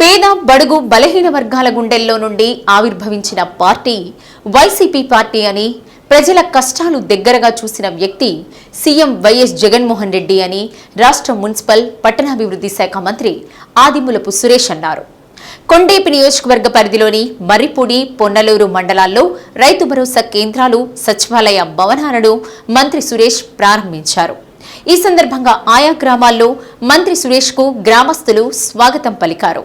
పేద బడుగు బలహీన వర్గాల గుండెల్లో నుండి ఆవిర్భవించిన పార్టీ వైసీపీ పార్టీ అని ప్రజల కష్టాలు దగ్గరగా చూసిన వ్యక్తి సీఎం వైఎస్ జగన్మోహన్ రెడ్డి అని రాష్ట్ర మున్సిపల్ పట్టణాభివృద్ధి శాఖ మంత్రి ఆదిమూలపు సురేష్ అన్నారు. కొండేపి నియోజకవర్గ పరిధిలోని మర్రిపూడి పొన్నలూరు మండలాల్లో రైతు భరోసా కేంద్రాలు సచివాలయ భవనాలను మంత్రి సురేష్ ప్రారంభించారు. ఈ సందర్భంగా ఆయా గ్రామాల్లో మంత్రి సురేష్కు గ్రామస్తులు స్వాగతం పలికారు.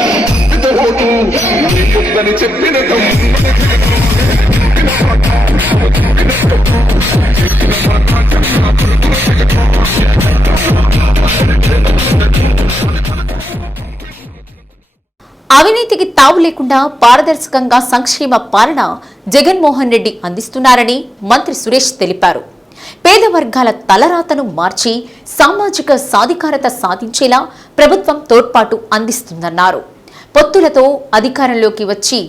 అవినీతికి తావు లేకుండా పారదర్శకంగా సంక్షేమ పాలన జగన్మోహన్ రెడ్డి అందిస్తున్నారని మంత్రి సురేష్ తెలిపారు. పేద వర్గాల తలరాతను మార్చి సామాజిక సాధికారత సాధించేలా ప్రభుత్వం తోడ్పాటు అందిస్తుందన్నారు. పొత్తులతో అధికారంలోకి వచ్చి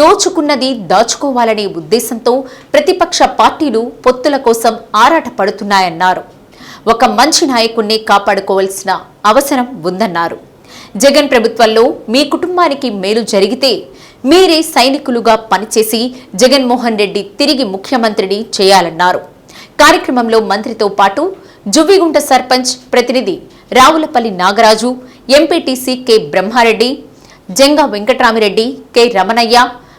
దోచుకున్నది దాచుకోవాలనే ఉద్దేశంతో ప్రతిపక్ష పార్టీలు పొత్తుల కోసం ఆరాటపడుతున్నాయన్నారు ఒక మంచి నాయకుణ్ణి కాపాడుకోవాల్సిన అవసరం ఉందన్నారు. జగన్ ప్రభుత్వంలో మీ కుటుంబానికి మేలు జరిగితే మీరే సైనికులుగా పనిచేసి జగన్మోహన్ రెడ్డి తిరిగి ముఖ్యమంత్రిని చేయాలన్నారు. కార్యక్రమంలో మంత్రితో పాటు జువ్విగుంట సర్పంచ్ ప్రతినిధి Ravulapalli Nagaraju MPTC K Brahmareddy Janga Venkataramireddy K Ramanaiah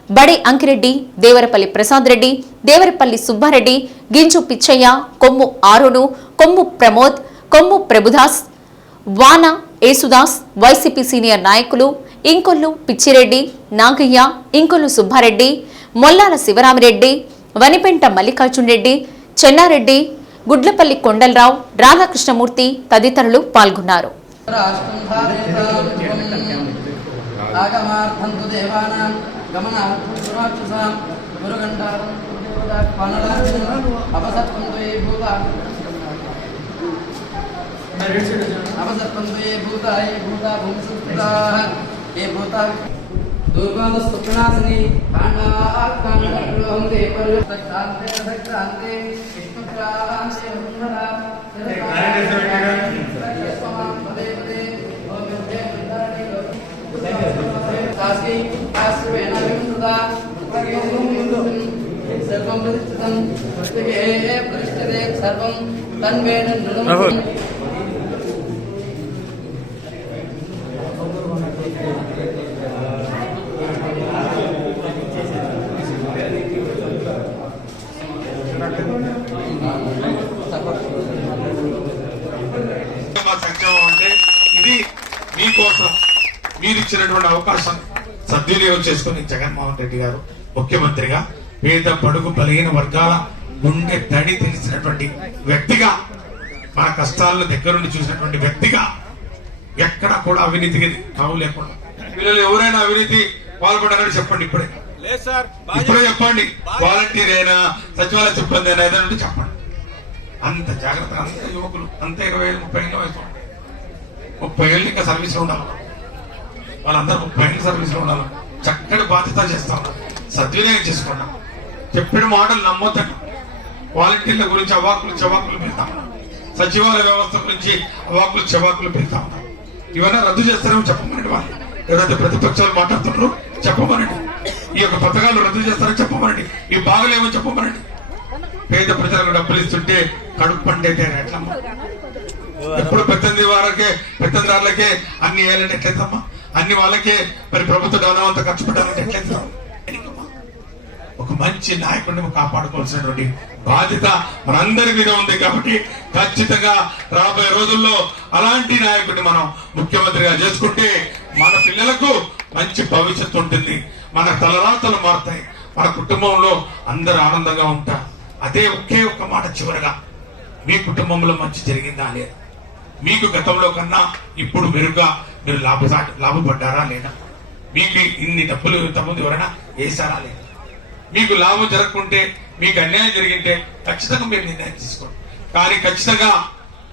Bade Ankireddy Devarapalli Prasad Reddy Devarapalli Subbareddy Ginju Pichaiah Kommu Aaron Kommu Pramod Kommu Prabhudas Vana Yesudas YCP senior నాయకులు ఇంకొల్లు పిచ్చిరెడ్డి నాగయ్య ఇంకొల్లు సుబ్బారెడ్డి మొల్లాల శివరామిరెడ్డి వనిపెంట మల్లికార్జున్ రెడ్డి చెన్నారెడ్డి గుడ్లపల్లి కొండలరావు రాధాకృష్ణమూర్తి తదితరులు పాల్గొన్నారు. ఆగమార్థం अवसत्पन्तु ये भूता ये भूता भूंसुप्ताः ये भूता दुर्गानुस्वप्नासने काण्डात्काण्डलोहं देवर्युक्तान्ते रसक्तान्ते विष्णुप्रान्ते सर्वं प्रतिष्ठते सर्वं तन्मेन नृणं ఇచ్చినటువంటి అవకాశం సద్వినియోగం చేసుకుని జగన్మోహన్ రెడ్డి గారు ముఖ్యమంత్రిగా పేద పడుగు బలహీన వర్గాల గుండె తడి తెలిసినటువంటి వ్యక్తిగా మన కష్టాలను దగ్గరుండి చూసినటువంటి వ్యక్తిగా ఎక్కడ కూడా అవినీతికి తావు లేకుండా. పిల్లలు ఎవరైనా అవినీతి పాల్పడ్డారని చెప్పండి ఇప్పుడే. ఇప్పుడే చెప్పండి. వాలంటీర్ అయినా సచివాలయ సిబ్బంది అయినా ఏదైనా చెప్పండి. అంత జాగ్రత్త అంత యువకులు అంత ఇరవై ఐదు ముప్పై ఏళ్ళ వయసు. ముప్పై ఏళ్ళు ఇంకా సర్వీస్ ఉండాలి. వాళ్ళందరూ బయట సర్వీస్లో సర్వీస్లో ఉండాలి. చక్కటి బాధ్యత చేస్తా. ఉన్నారు సద్వినియోగం చేసుకున్నాం చెప్పిన మాటలు నమ్మొద్దండి. వాలంటీర్ల గురించి అవాకులు చవాకులు పెడతా. సచివాలయ వ్యవస్థ గురించి అవాకులు చవాకులు పెడతా. ఉన్నాం ఇవన్నీ రద్దు చేస్తారేమో చెప్పమనండి వాళ్ళు. ఎవరైతే ప్రతిపక్షాలు మాట్లాడుతున్నారో చెప్పమనండి. ఈ యొక్క పథకాలు రద్దు చేస్తారో చెప్పమనండి. ఈ బాగలేమో చెప్పమనండి. పేద ప్రజలకు డబ్బులు ఇస్తుంటే కడుపు పండైతే ఎట్లమ్మా? ఎప్పుడు పెద్దంది వారకే పెత్తందారులకే అన్ని వేయాలంటే ఎట్లయితమ్మా? అన్ని వాళ్ళకే మరి ప్రభుత్వ ధనం అంతా ఖర్చు పెట్టాలంటే ఒక మంచి నాయకుడిని కాపాడుకోవాల్సినటువంటి బాధ్యత మనందరి మీద ఉంది కాబట్టి ఖచ్చితంగా రాబోయే రోజుల్లో అలాంటి నాయకుడిని మనం ముఖ్యమంత్రిగా చేసుకుంటే మన పిల్లలకు మంచి భవిష్యత్తు ఉంటుంది. మన తలరాతలు మారుతాయి. మన కుటుంబంలో అందరు ఆనందంగా ఉంటారు. అదే ఒకే ఒక్క మాట చివరగా మీ కుటుంబంలో మంచి జరిగిందా లేదా? మీకు గతంలో కన్నా ఇప్పుడు మెరుగ్గా మీరు లాభసా లాభపడ్డారా లేదా? మీకు ఇన్ని డబ్బులు ఇంతకుముందు ఎవరైనా వేసారా లేదా? మీకు లాభం జరగకుంటే మీకు అన్యాయం జరిగింటే ఖచ్చితంగా మీరు నిర్ణయం తీసుకోండి. కానీ ఖచ్చితంగా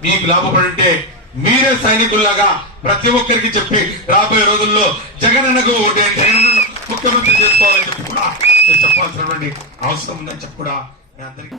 మీకు లాభపడుంటే మీరే సైనికుల్లాగా ప్రతి ఒక్కరికి చెప్పి రాబోయే రోజుల్లో జగన్ అన్నకు ఓటేయండి ముఖ్యమంత్రి చేసుకోవాలని చెప్పి కూడా మీరు చెప్పాల్సినటువంటి అవసరం ఉందని చెప్పి కూడా అందరికీ